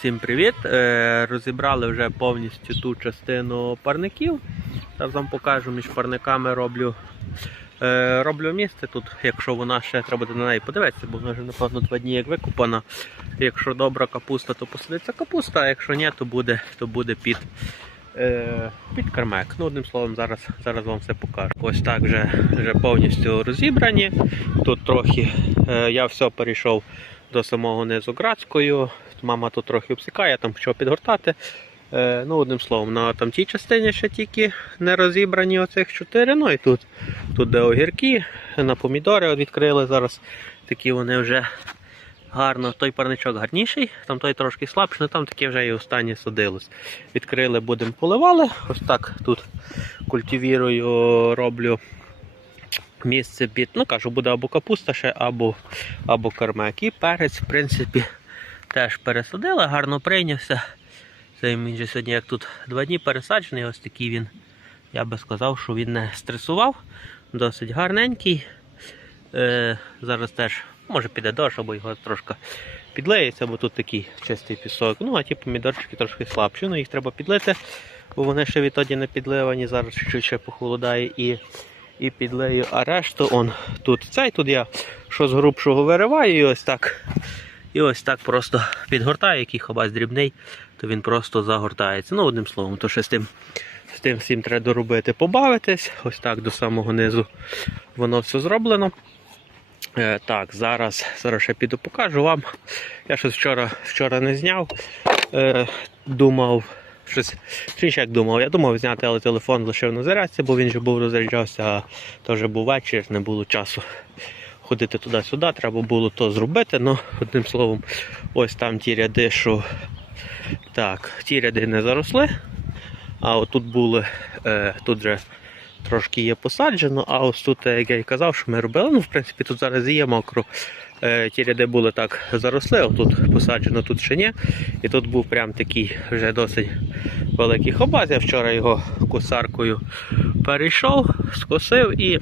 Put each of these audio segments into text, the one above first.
Всім привіт! Е, Розібрали вже повністю ту частину парників. Зараз вам покажу між парниками роблю. Е, роблю місце тут, якщо вона ще треба на неї подивитися, бо вона вже напевно два дні як викопана. Якщо добра капуста, то посадиться капуста, а якщо ні, то буде, то буде під, е, під кармек. Ну, одним словом, зараз, зараз вам все покажу. Ось так вже, вже повністю розібрані. Тут трохи я все перейшов до самого низу градською. Мама тут трохи обсікає, там почав підгортати. Е, ну, одним словом, на там тій частині ще тільки не розібрані оцих чотири. Ну і тут, тут де огірки, на помідори відкрили зараз. Такі вони вже гарно. Той парничок гарніший, там той трошки слабший, але там таке вже і останнє садилось. Відкрили, будемо поливали. Ось так тут культивірую, роблю місце під, ну кажу, буде або капуста ще, або, або кармек. І перець, в принципі, теж пересадили, гарно прийнявся. Це він же сьогодні, як тут два дні пересаджений, ось такий він. Я би сказав, що він не стресував, досить гарненький. Е, зараз теж може піде дощ, або його трошки підлеється, бо тут такий чистий пісок. Ну, а ті помідорчики трошки слабші. Ну, їх треба підлити, бо вони ще відтоді не підливані, зараз чуть ще похолодає і, і підлею. А решту он тут цей, тут я що з грубшого вириваю і ось так. І ось так просто підгортаю, який хабась дрібний, то він просто загортається. Ну, одним словом, то ще з тим, з тим всім треба доробити, побавитись. Ось так до самого низу воно все зроблено. Е, так, зараз, зараз ще піду покажу вам. Я щось вчора, вчора не зняв. Е, думав, щось, ще як думав, я думав зняти, але телефон лишив на зарядці, бо він вже був розряджався, а то вже був вечір, не було часу ходити туди-сюди, треба було то зробити. Ну, одним словом, ось там ті ряди, що так, ті ряди не заросли. А отут були, е, тут вже трошки є посаджено, а ось тут, е, як я й казав, що ми робили. Ну, в принципі, тут зараз і є мокро. Е, ті ряди були так заросли, отут посаджено, тут ще ні. І тут був прям такий вже досить великий хобаз. Я вчора його косаркою перейшов, скосив і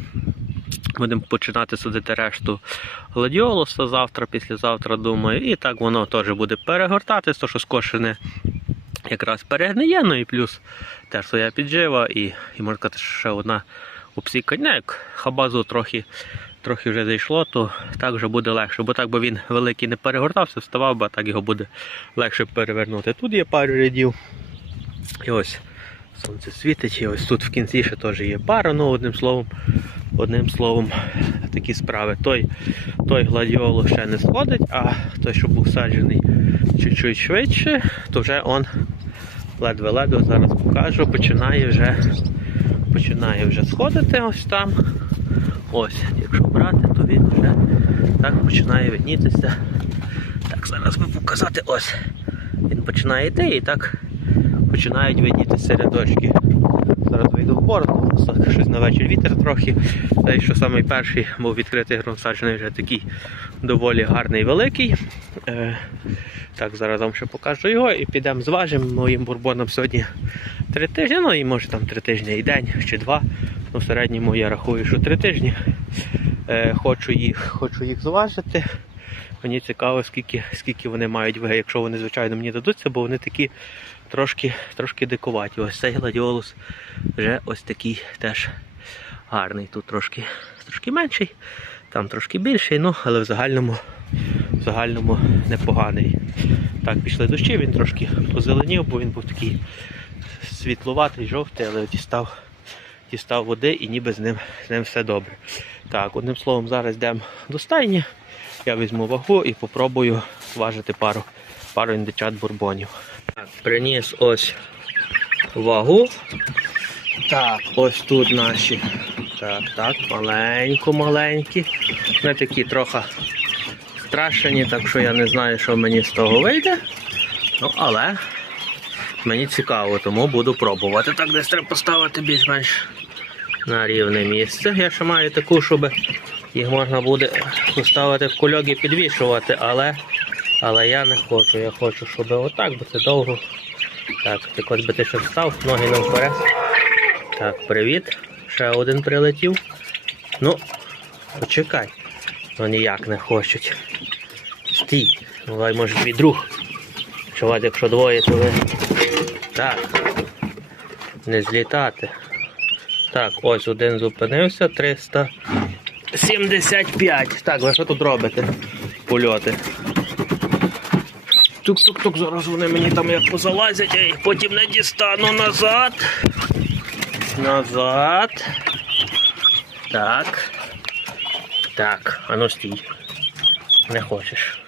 Будемо починати садити решту гладіолуса завтра, післязавтра, думаю. І так воно теж буде перегортатись, то що скошене якраз перегниє, ну і плюс теж своя піджива, і, і можна сказати, що ще одна обсікання. Як хабазу трохи, трохи вже зайшло, то так вже буде легше. Бо так би він великий не перегортався, вставав би, а так його буде легше перевернути. Тут є пару рядів. І ось сонце світить, і ось тут в кінці ще теж є пара, ну одним словом. Одним словом, такі справи. Той той гладіолус ще не сходить, а той, що був саджений чуть-чуть швидше, то вже он ледве-ледве зараз покажу, починає вже починає вже сходити ось там. Ось, якщо брати, то він вже так починає виднітися. Так, зараз би показати ось. Він починає йти і так починають виднітися рядочки. Зараз вийду в так щось на вечір вітер трохи. Та що самий перший був відкритий ґрунт саджений вже такий доволі гарний великий. Е, так, зараз вам ще покажу його і підемо зважимо моїм бурбоном сьогодні три тижні, ну і може там три тижні і день чи два. Ну, в середньому я рахую, що три тижні. Е, хочу, їх, хочу їх зважити. Мені цікаво, скільки скільки вони мають ваги, якщо вони, звичайно, мені дадуться, бо вони такі трошки трошки дикуваті. Ось цей гладіолус вже ось такий теж гарний. Тут трошки трошки менший, там трошки більший, ну, але в загальному в загальному непоганий. Так, пішли дощі, він трошки позеленів, бо він був такий світловатий, жовтий, але дістав, дістав води і ніби з ним, з ним все добре. Так, одним словом, зараз йдемо до стайні. Я візьму вагу і попробую зважити пару, пару індичат бурбонів. Так, приніс ось вагу. Так, ось тут наші. Так, так, маленько-маленькі. Вони такі трохи страшені, так що я не знаю, що мені з того вийде. Ну, але мені цікаво, тому буду пробувати. Так, десь треба поставити більш-менш на рівне місце. Я ще маю таку, щоб їх можна буде поставити в кульок і підвішувати, але але я не хочу. Я хочу, щоб отак, бо це довго. Так, якось би ти ще встав, ноги нам вперед. Так, привіт. Ще один прилетів. Ну, почекай. Ну ніяк не хочуть. Стій. Давай, може, твій друг. Чи якщо двоє, то ви. Так. Не злітати. Так, ось один зупинився, 375. Так, ви що тут робите? Польоти. Тук-тук-тук, зараз вони мені там як позалазять, я їх потім не дістану назад. Назад. Так. Так, а ну стій. Не хочеш.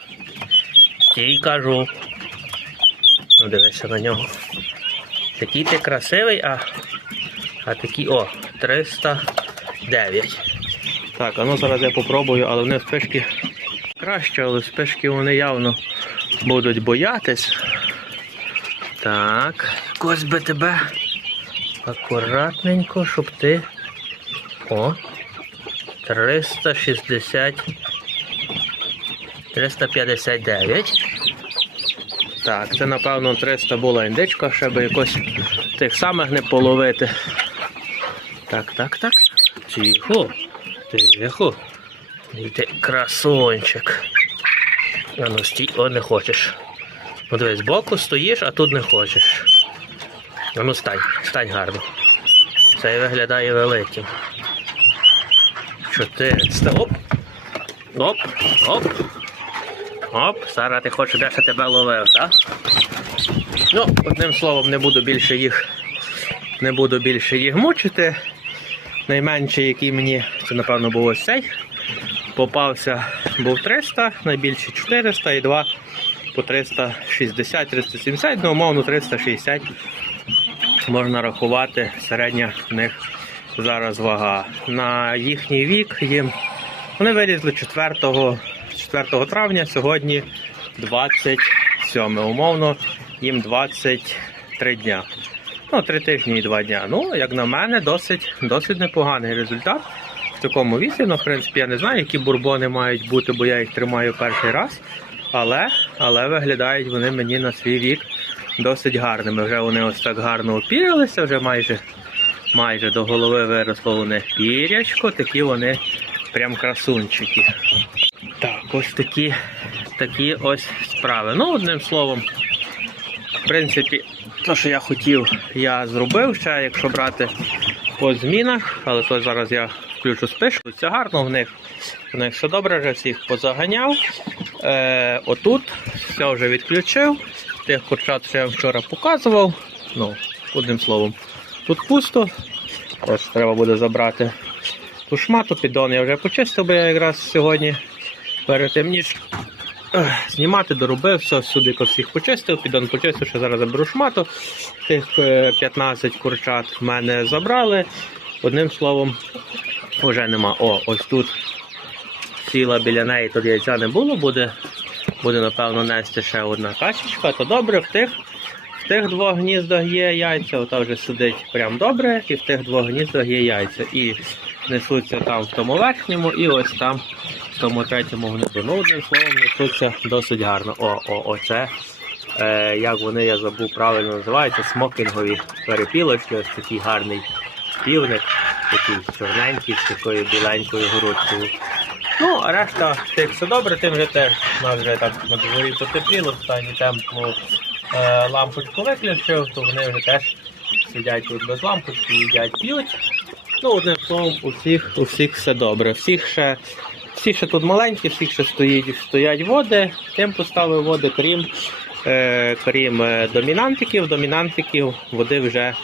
Стій, кажу. Ну, дивися на нього. Такий ти красивий, а, а такий, о, 309. Так, а ну зараз я попробую, але вони спишки краще, але спишки вони явно будуть боятись. Так, якось би тебе акуратненько, щоб ти. О, 360. 359. Так, це напевно 300 була індичка, ще би якось тих самих не половити. Так, так, так. Тихо. Тихо. Ти красончик. А ну стій, о, не хочеш. Ну дивись, збоку стоїш, а тут не хочеш. А ну стань, стань гарно. Це виглядає великим. 400. Оп. Оп, оп. Оп, зараз ти хочеш, де ще тебе ловив, так? Ну, одним словом, не буду більше їх не буду більше їх мучити. Найменший, який мені, це напевно був ось цей. Попався був 300, найбільший 400 і два по 360, 370, ну умовно 360 можна рахувати середня в них зараз вага. На їхній вік їм вони вилізли 4, 4 травня, сьогодні 27. Умовно, їм 23 дня. Ну, 3 тижні і 2 дня. Ну, як на мене, досить, досить непоганий результат. В такому віці, ну, в принципі, я не знаю, які бурбони мають бути, бо я їх тримаю перший раз. Але, але виглядають вони мені на свій вік досить гарними. Вже вони ось так гарно опірилися, вже майже, майже до голови виросло них пірячко, такі вони прям красунчики. Ось такі, такі ось справи. Ну, одним словом, в принципі, те, що я хотів, я зробив ще, якщо брати по змінах, але то зараз я включу спишку. Це гарно в них. У них все добре, вже всіх позаганяв. Е, отут все вже відключив. Тих курчат, що я вчора показував. Ну, одним словом, тут пусто. Ось треба буде забрати ту шмату, піддон я вже почистив, бо я якраз сьогодні перед ніж знімати, доробив, все сюди всіх почистив, піддон почистив, що зараз заберу шмату. Тих е, 15 курчат в мене забрали. Одним словом, вже нема. О, ось тут сіла біля неї, тут яйця не було, буде, буде напевно нести ще одна качечка, то добре, в тих, в тих двох гніздах є яйця, ота вже сидить прям добре, і в тих двох гніздах є яйця. І несуться там в тому верхньому, і ось там в тому третьому гнізду. Ну, одним словом, несуться досить гарно. О, о, оце. Е, як вони, я забув правильно називаються, смокінгові перепілочки, ось такий гарний півник, такий чорненький, з такою біленькою грудкою. Ну, а решта тих все добре, тим вже теж у нас вже так на дворі потепліло, в стані темплу е, лампочку виключив, то вони вже теж сидять тут без лампочки, їдять, п'ють. Ну, одним словом, у всіх, у всіх все добре. Всіх ще, всі ще тут маленькі, всіх ще стоїть, стоять води, тим поставив води, крім, е, крім е, домінантиків. Домінантиків води вже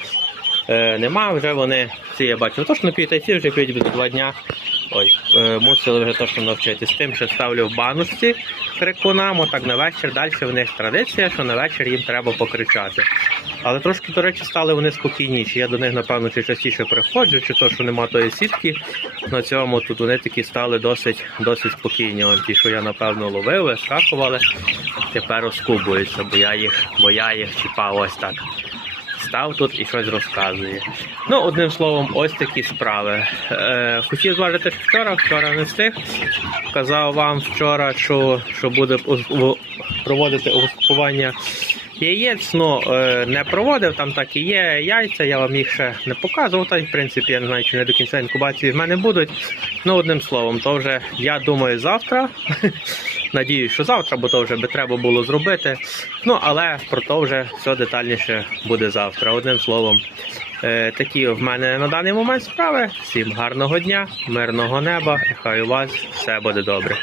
е, нема, вже вони ці я бачив. Точно п'ють, а ці вже п'ють за два дня. Ой, е, мусили вже точно навчитись. Тим, що ставлю в баночці крикунам, отак на вечір. Далі в них традиція, що на вечір їм треба покричати. Але трошки, до речі, стали вони спокійніші. Я до них, напевно, чи частіше приходжу, чи то, що нема тої сітки. На цьому тут вони такі стали досить, досить спокійні. Вон ті, що я, напевно, ловив, вискакували, тепер розкубуються, бо я їх, бо я їх чіпав ось так. Став тут і щось розказує. Ну, одним словом, ось такі справи. Е, хотів зважити вчора, вчора не встиг. Казав вам вчора, що, що буде проводити успакування яєць. Ну, е, не проводив, там так і є яйця, я вам їх ще не показував. Та й в принципі я не знаю, чи не до кінця інкубації в мене будуть. Ну, одним словом, то вже я думаю завтра. Надіюсь, що завтра, бо то вже би треба було зробити. Ну, але про то вже все детальніше буде завтра. Одним словом, е, такі в мене на даний момент справи. Всім гарного дня, мирного неба, і хай у вас все буде добре.